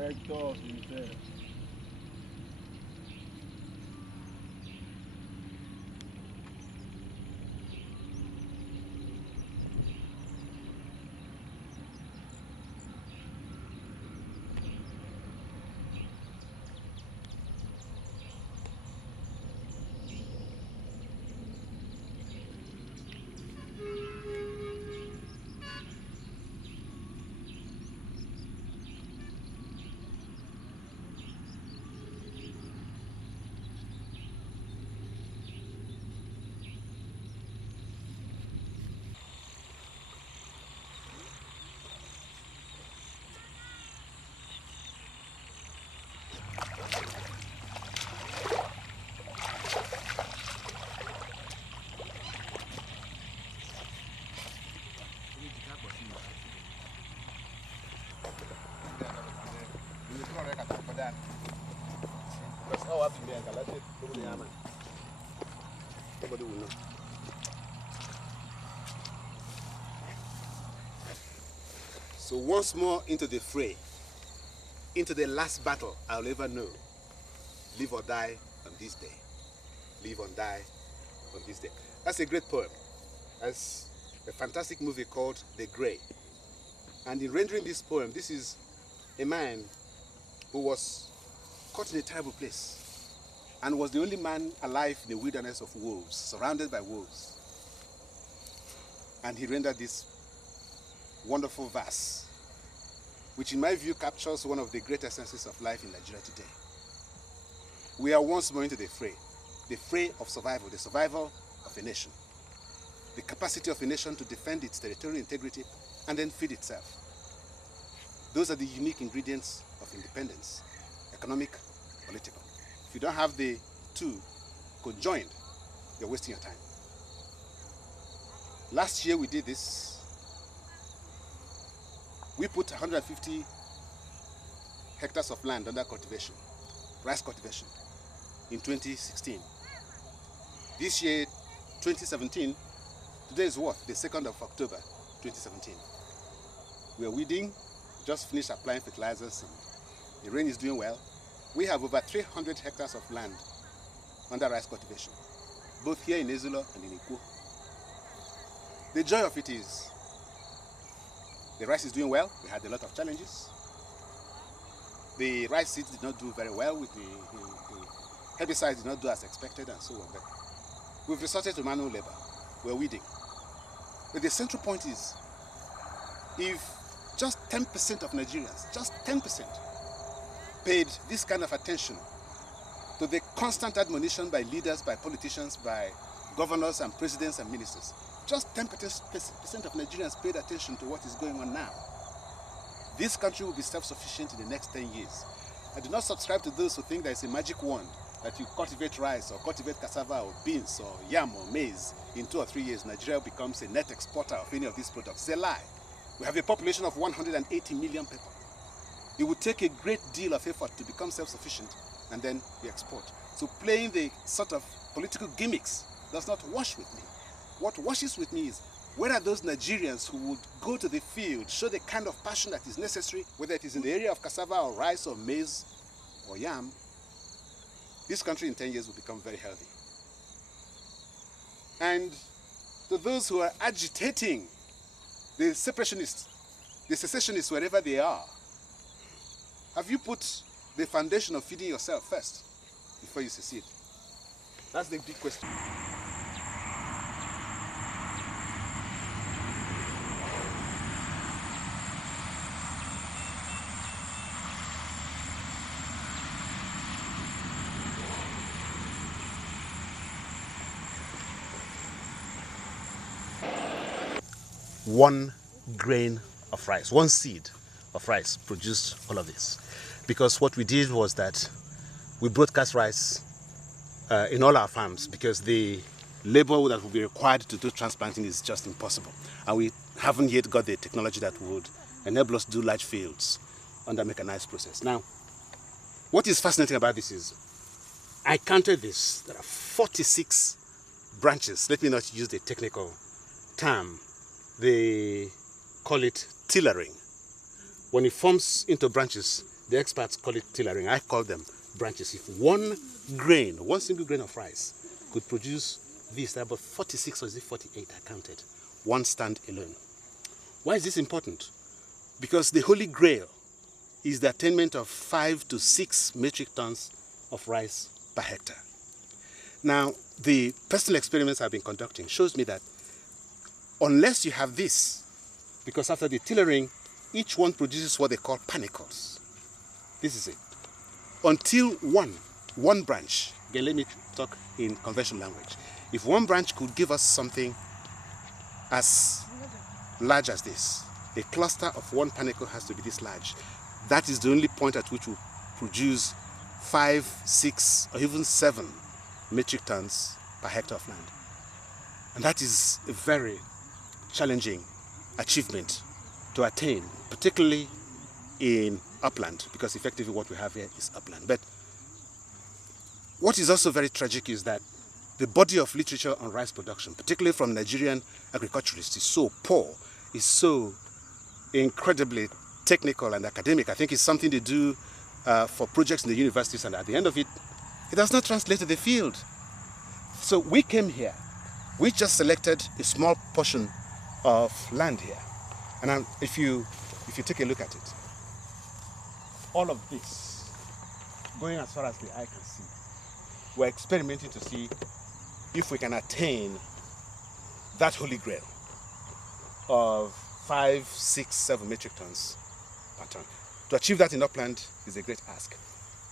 Directors Ltd. Nobody will know. So once more into the fray, into the last battle I'll ever know. Live or die on this day. Live or die on this day. That's a great poem. That's a fantastic movie called The Grey. And in rendering this poem, this is a man who was caught in a terrible place and was the only man alive in a wilderness of wolves, surrounded by wolves. And he rendered this wonderful verse, which in my view captures one of the great essences of life in Nigeria today. We are once more into the fray of survival, the survival of a nation, the capacity of a nation to defend its territorial integrity and then feed itself. Those are the unique ingredients of independence, economic, political. If you don't have the two conjoined, you're wasting your time. Last year we did this. We put 150 hectares of land under cultivation, rice cultivation, in 2016. This year, 2017, today is what? The 2nd of October, 2017. We are weeding, just finished applying fertilizers, and the rain is doing well. We have over 300 hectares of land under rice cultivation, both here in Ezulo and in Ikwo. The joy of it is, the rice is doing well. We had a lot of challenges. The rice seeds did not do very well with the herbicides did not do as expected and so on. But we've resorted to manual labor. We're weeding. But the central point is, if just 10% of Nigerians, just 10%, paid this kind of attention to the constant admonition by leaders, by politicians, by governors and presidents and ministers, just 10% of Nigerians paid attention to what is going on now, this country will be self-sufficient in the next 10 years. I do not subscribe to those who think there is a magic wand that you cultivate rice or cultivate cassava or beans or yam or maize. In 2 or 3 years, Nigeria becomes a net exporter of any of these products. It's a lie. We have a population of 180 million people. It would take a great deal of effort to become self-sufficient, and then we export. So playing the sort of political gimmicks does not wash with me. What washes with me is, where are those Nigerians who would go to the field, show the kind of passion that is necessary, whether it is in the area of cassava or rice or maize or yam? This country in 10 years will become very healthy. And to those who are agitating the separationists, the secessionists, wherever they are, have you put the foundation of feeding yourself first before you secede? That's the big question. One grain of rice, one seed of rice produced all of this. Because what we did was that we broadcast rice in all our farms, because the labor that will be required to do transplanting is just impossible. And we haven't yet got the technology that would enable us to do large fields under mechanized process. Now, what is fascinating about this is, I counted this. There are 46 branches. Let me not use the technical term. They call it tillering. When it forms into branches, The experts call it tillering. I call them branches. If one single grain of rice could produce this, about 46 or is it 48 I counted, one stand alone. Why is this important? Because the holy grail is the attainment of 5 to 6 metric tons of rice per hectare. Now, the personal experiments I've been conducting shows me that unless you have this, because after the tillering, each one produces what they call panicles. This is it. Until one branch, again, let me talk in conventional language. If one branch could give us something as large as this, a cluster of one panicle has to be this large. That is the only point at which we produce 5, 6, or even 7 metric tons per hectare of land. And that is a very challenging achievement to attain, particularly in upland, because effectively what we have here is upland. But what is also very tragic is that the body of literature on rice production, particularly from Nigerian agriculturists, is so poor, is so incredibly technical and academic. I think it's something they do for projects in the universities, and at the end of it, it does not translate to the field. So we came here, we just selected a small portion of land here. And if you take a look at it, all of this, going as far as the eye can see, we're experimenting to see if we can attain that holy grail of 5, 6, 7 metric tons per ton. To achieve that in upland is a great ask.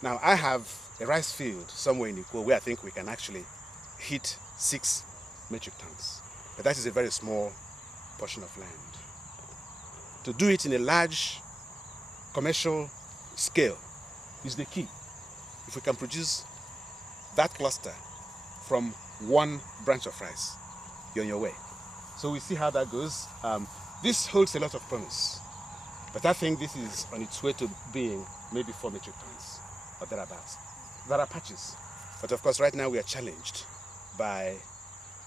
Now, I have a rice field somewhere in Ikwo where I think we can actually hit 6 metric tons. But that is a very small portion of land. To do it in a large commercial scale is the key. If we can produce that cluster from one branch of rice, you're on your way. So we see how that goes. This holds a lot of promise, but I think this is on its way to being maybe 4 metric tons or thereabouts. There are patches, but of course right now we are challenged by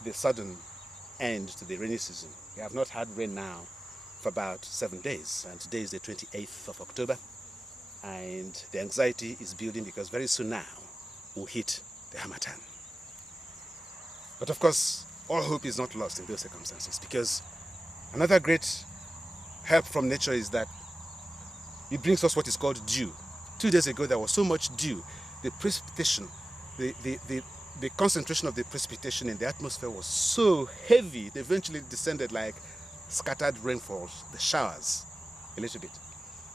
the sudden end to the rainy season. We have not had rain now for about 7 days, and today is the 28th of October, and the anxiety is building because very soon now we'll hit the Harmattan. But of course, all hope is not lost in those circumstances, because another great help from nature is that it brings us what is called dew. 2 days ago there was so much dew, the precipitation, the concentration of the precipitation in the atmosphere was so heavy, it eventually descended like scattered rainfalls, the showers, a little bit.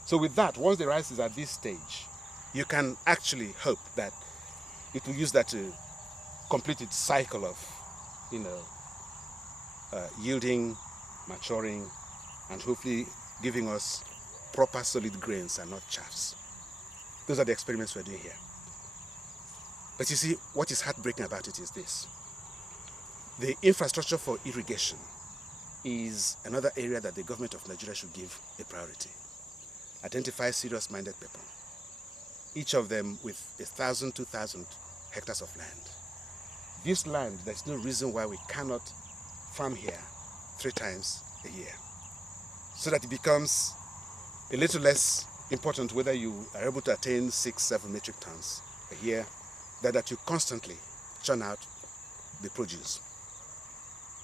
So with that, once the rice is at this stage, you can actually hope that it will use that to complete its cycle of, yielding, maturing, and hopefully giving us proper solid grains and not chaffs. Those are the experiments we're doing here. But you see, what is heartbreaking about it is this. The infrastructure for irrigation is another area that the government of Nigeria should give a priority. Identify serious-minded people, each of them with 1,000, 2,000 hectares of land. This land, there's no reason why we cannot farm here 3 times a year, so that it becomes a little less important whether you are able to attain 6, 7 metric tons a year, than that you constantly churn out the produce.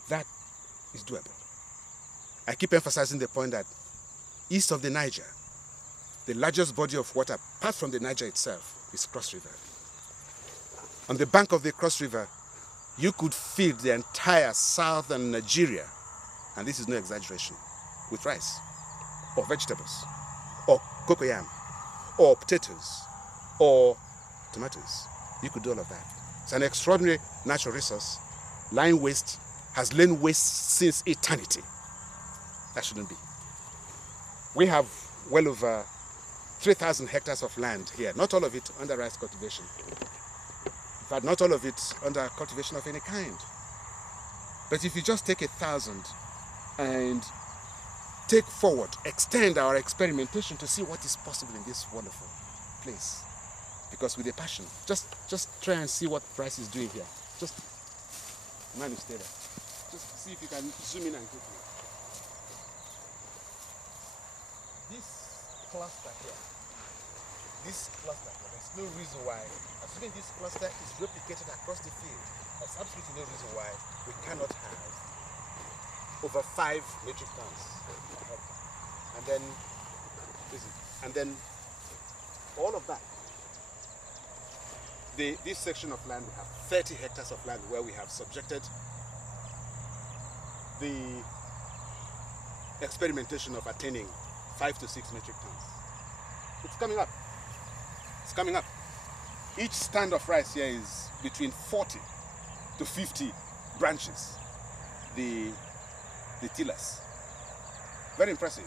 That is doable. I keep emphasizing the point that east of the Niger, the largest body of water, apart from the Niger itself, is Cross River. On the bank of the Cross River, you could feed the entire southern Nigeria, and this is no exaggeration, with rice, or vegetables, or cocoyam, or potatoes, or tomatoes. You could do all of that. It's an extraordinary natural resource. Lying waste has lain waste since eternity. That shouldn't be. We have well over 3,000 hectares of land here, not all of it under rice cultivation. In fact, not all of it under cultivation of any kind. But if you just take 1,000 and take forward, extend our experimentation to see what is possible in this wonderful place. Because with a passion, just try and see what rice is doing here. Just, man, you stay there. Just see if you can zoom in and quickly. This cluster here this cluster, there's no reason why, assuming this cluster is replicated across the field, there's absolutely no reason why we cannot have over 5 metric tons per hectare. And then all of that. This section of land, we have 30 hectares of land where we have subjected the experimentation of attaining 5 to 6 metric tons. It's coming up. It's coming up. Each stand of rice here is between 40 to 50 branches. The tillers. Very impressive.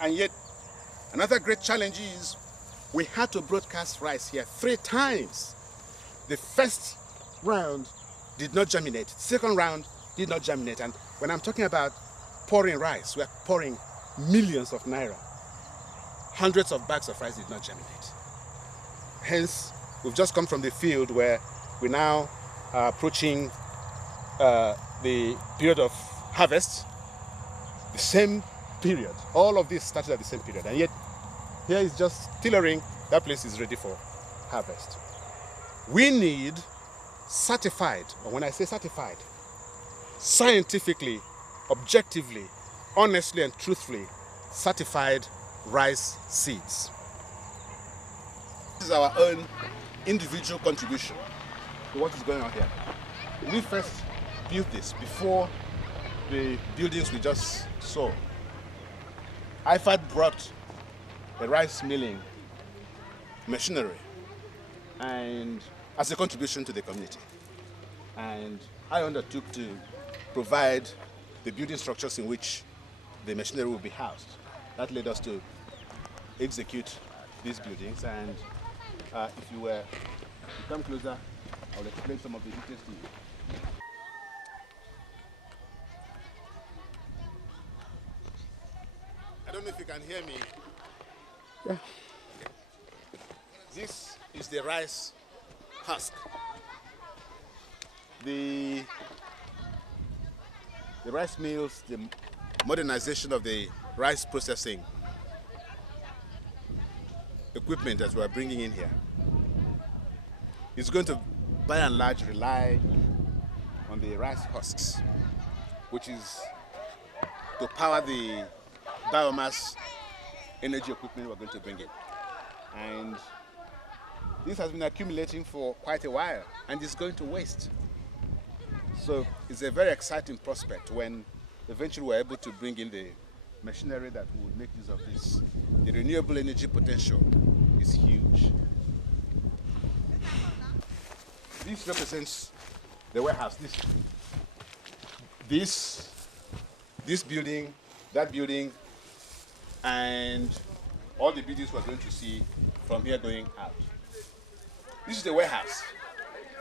And yet, another great challenge is we had to broadcast rice here 3 times. The first round did not germinate. Second round did not germinate. And when I'm talking about pouring rice, we're pouring millions of naira. Hundreds of bags of rice did not germinate. Hence, we've just come from the field where we now are approaching the period of harvest. The same period. All of this started at the same period. And yet, here is just tillering. That place is ready for harvest. We need certified, or when I say certified, scientifically, objectively, honestly and truthfully certified rice seeds. This is our own individual contribution to what is going on here. We first built this before the buildings we just saw. IFAD brought the rice milling machinery and as a contribution to the community. And I undertook to provide the building structures in which the machinery will be housed. That led us to execute these buildings. And if you were to come closer, I'll explain some of the details to you. I don't know if you can hear me. Yeah. This is the rice husk. The rice mills, the modernization of the rice processing equipment that we are bringing in here is going to, by and large, rely on the rice husks, which is to power the biomass energy equipment we're going to bring in. And this has been accumulating for quite a while and is going to waste. So it's a very exciting prospect when eventually we're able to bring in the machinery that would make use of this. The renewable energy potential is huge. This represents the warehouse. This building, that building, and all the buildings we're going to see from here going out. This is the warehouse.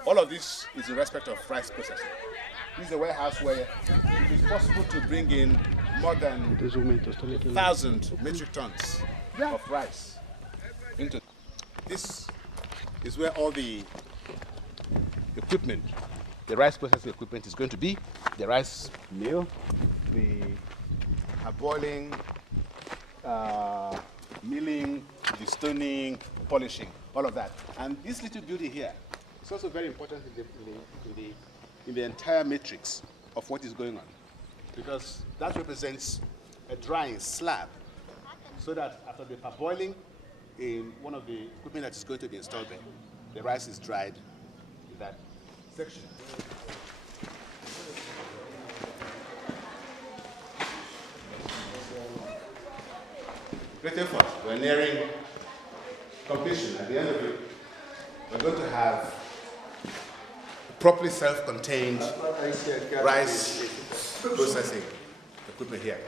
All of this is in respect of rice processing. This is a warehouse where it is possible to bring in more than 1,000 metric tons of rice into. This is where all the equipment, the rice processing equipment is going to be. The rice mill, the boiling, milling, the stoning, polishing, all of that. And this little building here is also very important in the entire matrix of what is going on, because that represents a drying slab, so that after the parboiling in one of the equipment that is going to be installed there, the rice is dried in that section. Great effort. We're nearing completion. At the end of it, we're going to have properly self-contained rice processing equipment here.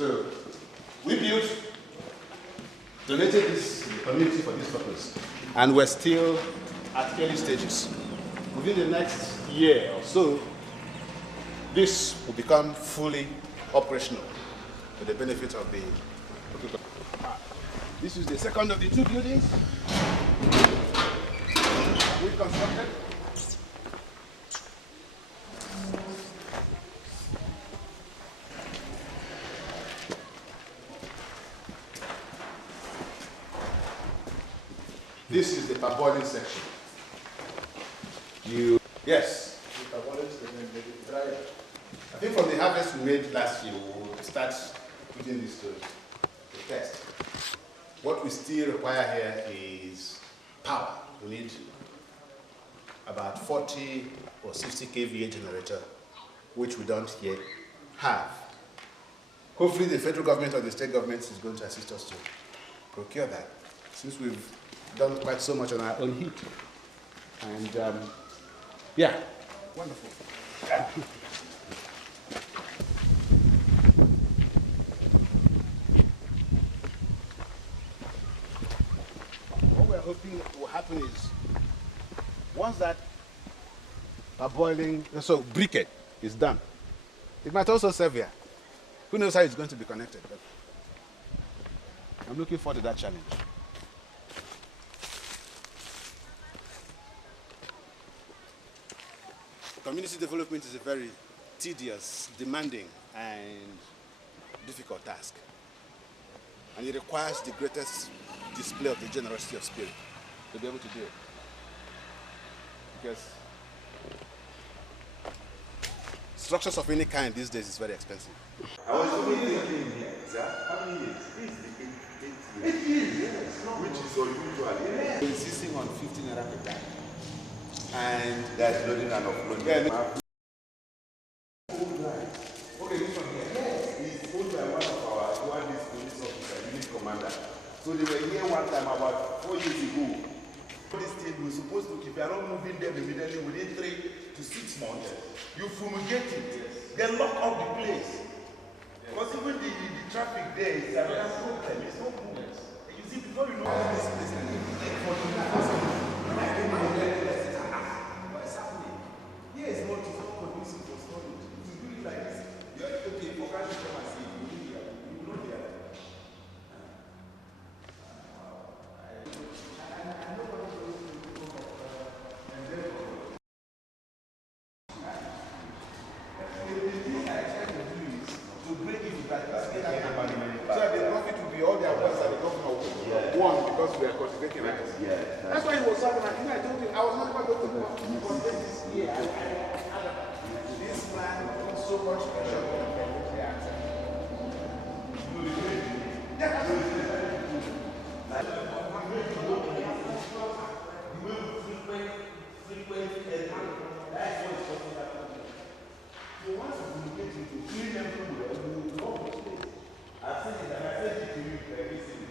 So we donated this to the community for this purpose, and we're still at early stages. Within the next year or so, this will become fully operational for the benefit of the people. This is the second of the two buildings we constructed. This is the parboiling section. Yes. The parboiling section, they dry. I think from the harvest we made last year, we'll start putting this to test. What we still require here is power. We need about 40 or 60 kVA generator, which we don't yet have. Hopefully the federal government or the state government is going to assist us to procure that, since we've done quite so much on our own heat. And yeah, wonderful. What we're hoping will happen is, once that parboiling, so briquette is done, it might also serve here. Who knows how it's going to be connected, but I'm looking forward to that challenge. Community development is a very tedious, demanding, and difficult task. And it requires the greatest display of the generosity of spirit to be able to do it. Because structures of any kind these days is very expensive. I was only thinking here, how many years? 8 years, yes. Which is unusual. We're insisting on 15 naira per time. And that's loading and offloading. Yeah, Okay, this one here. Yes. It's owned by one this police officer, unit commander. So they were here one time about 4 years ago. This thing we're supposed to, if you are not moving them immediately within 3 to 6 months, you fumigate it. Then lock up the place. Because even the traffic there is another problem. It's not moving. You see, before you know this place can be like 14,000. What's happening? Here is not conducive for storage. If you do it like this, you're okay for guys to come and see you. You will not hear. I know what you're going to do. And therefore, the thing I try to do is to break it to practice. So the profit will be all their words that the governor won because we are cultivating rice. That's why he was talking. I told you, I was not going to cultivate this year. This land puts so much pressure on the answer. So once you get to clean them from the you will not mistakes. I've said it and I said it to you every single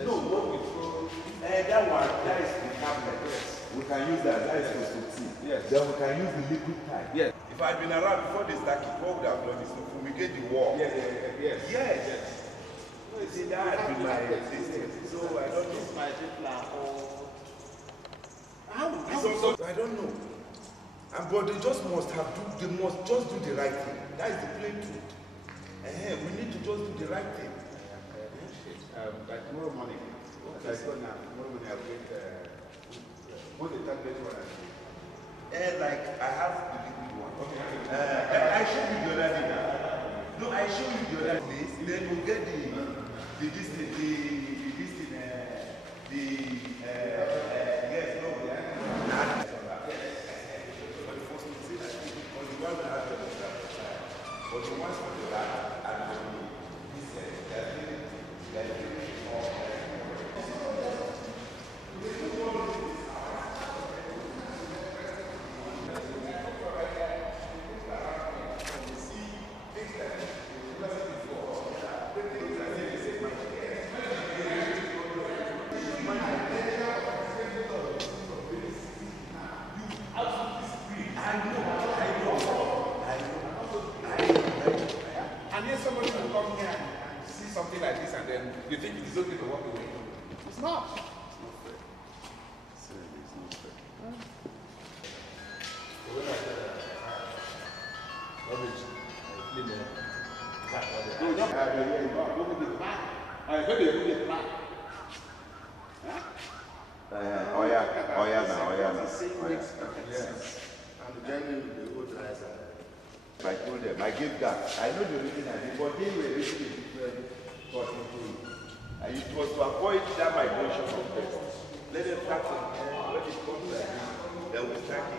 No, what we throw, that one, that is the tablet. Yes. We can use that, that is for tea. Yes. Then we can use the liquid type. Yes. If I had been around before they start, what would have done is to fumigate the wall. Yes. You see, that had been my existence. So I don't know. My plan or I don't know. But they just must just do the right thing. That is the plain truth. We need to just do the right thing. By tomorrow morning, tomorrow morning I'll get what the tablet one. Like I have the liquid one. I showed you the other day. No, I showed you the other place. Then we'll get but the ones for the back and I You think it is okay to walk away? It's not. It's not fair. Seriously, it's not fair. Oh yeah, now. Yes. And then the fertilizer. I told them, I gave that. I know the reason I did, but they were reaching a different thought into it. And it was to avoid that migration of pests. Let them start from when it comes like this, then we start it.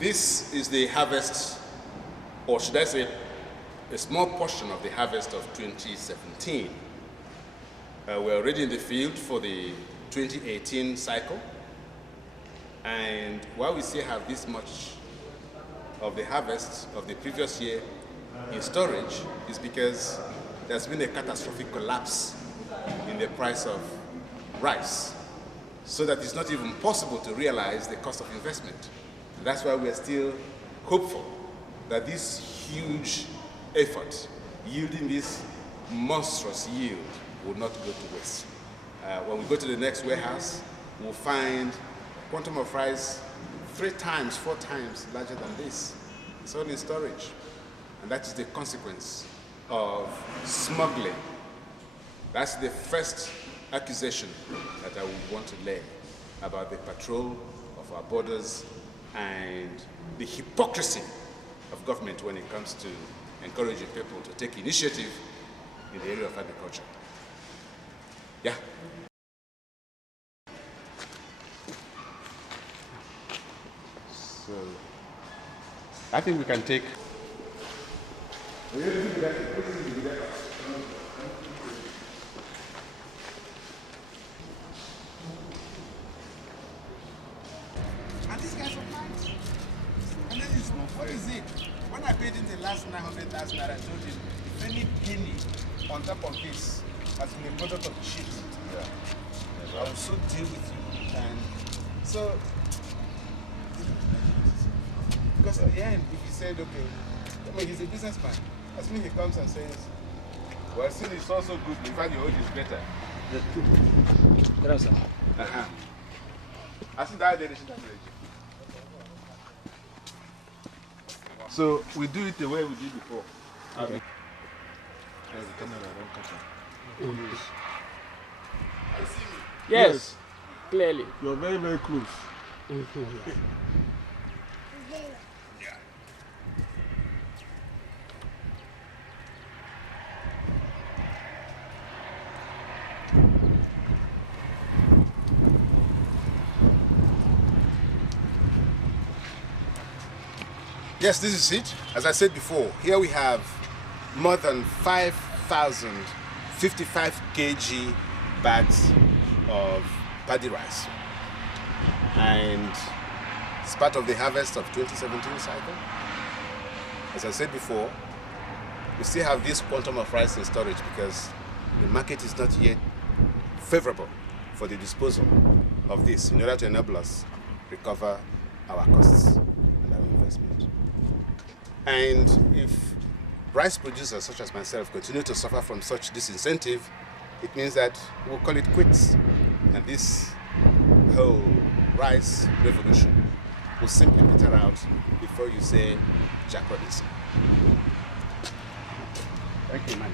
This is the harvest, or should I say, a small portion of the harvest of 2017. We're already in the field for the 2018 cycle. And why we still have this much of the harvest of the previous year in storage is because there's been a catastrophic collapse in the price of rice, so that it's not even possible to realize the cost of investment. That's why we are still hopeful that this huge effort yielding this monstrous yield will not go to waste. When we go to the next warehouse, we'll find quantum of rice 3 times, 4 times larger than this. It's all in storage. And that is the consequence of smuggling. That's the first accusation that I would want to lay about the patrol of our borders and the hypocrisy of government when it comes to encouraging people to take initiative in the area of agriculture. Yeah. So, I think we can take. And this guy's surprised. And then he's, what is it? When I paid him the last 900,000 naira, I told him, if any penny on top of this has been a product of the shipment, I will so deal with you. And so, because in the end, if he said, okay, I mean, he's a businessman. As soon as he comes and says, Well, still it's also good. In fact, your own is better. Gracias. I think that there is So we do it the way we did before. Okay. Yes, clearly. You're very, very close. Yes, this is it. As I said before, here we have more than 5,055 kg bags of paddy rice. And it's part of the harvest of 2017 cycle. As I said before, we still have this quantum of rice in storage because the market is not yet favorable for the disposal of this in order to enable us recover our costs and our investment. And if rice producers such as myself continue to suffer from such disincentive, it means that we'll call it quits. And this whole rice revolution will simply peter out before you say Jacobism. Thank you, man.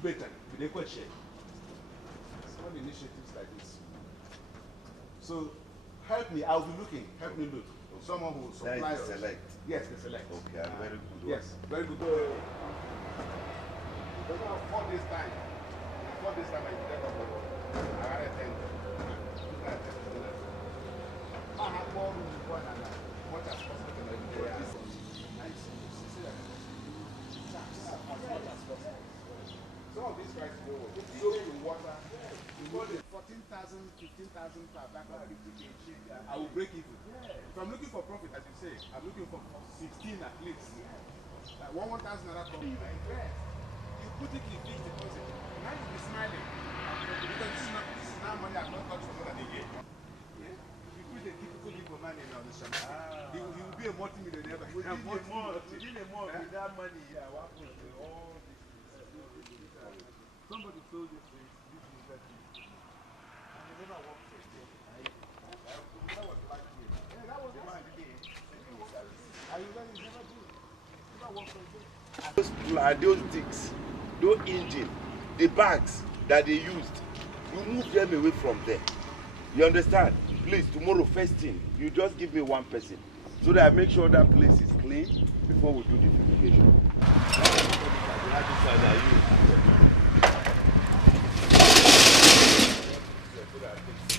Better, with a question. Small initiatives like this. So, help me, I'll be looking, help me look. Someone who will supply us. Select. Yes, they select. Okay, very good. Yes, very good. For this time, I get up. I got a 10. I have more room to run and much as possible to enjoy this. Some of these guys go soak in water. You go to 14,000, 15,000 per bag of 50 kg. I will break even. If I'm looking for profit, as you say, I'm looking for 16 at least. Like 1,000 naira from you. You put it in fixed deposit. Now you'll be smiling. Because this is now money I've not touched for more than a year. Yeah? You put a typical Igbo man in on the shop. He will be a multi-millionaire. Within a month, with that money, what was all this? Somebody told you this is that thing. And you never worked for it. That was last year. Yeah, that was last year. And you guys never do. Never worked for it. Those digs, those engine, the bags that they used, you move them away from there. You understand? Please, tomorrow first thing, you just give me one person so that I make sure that place is clean before we do the fumigation.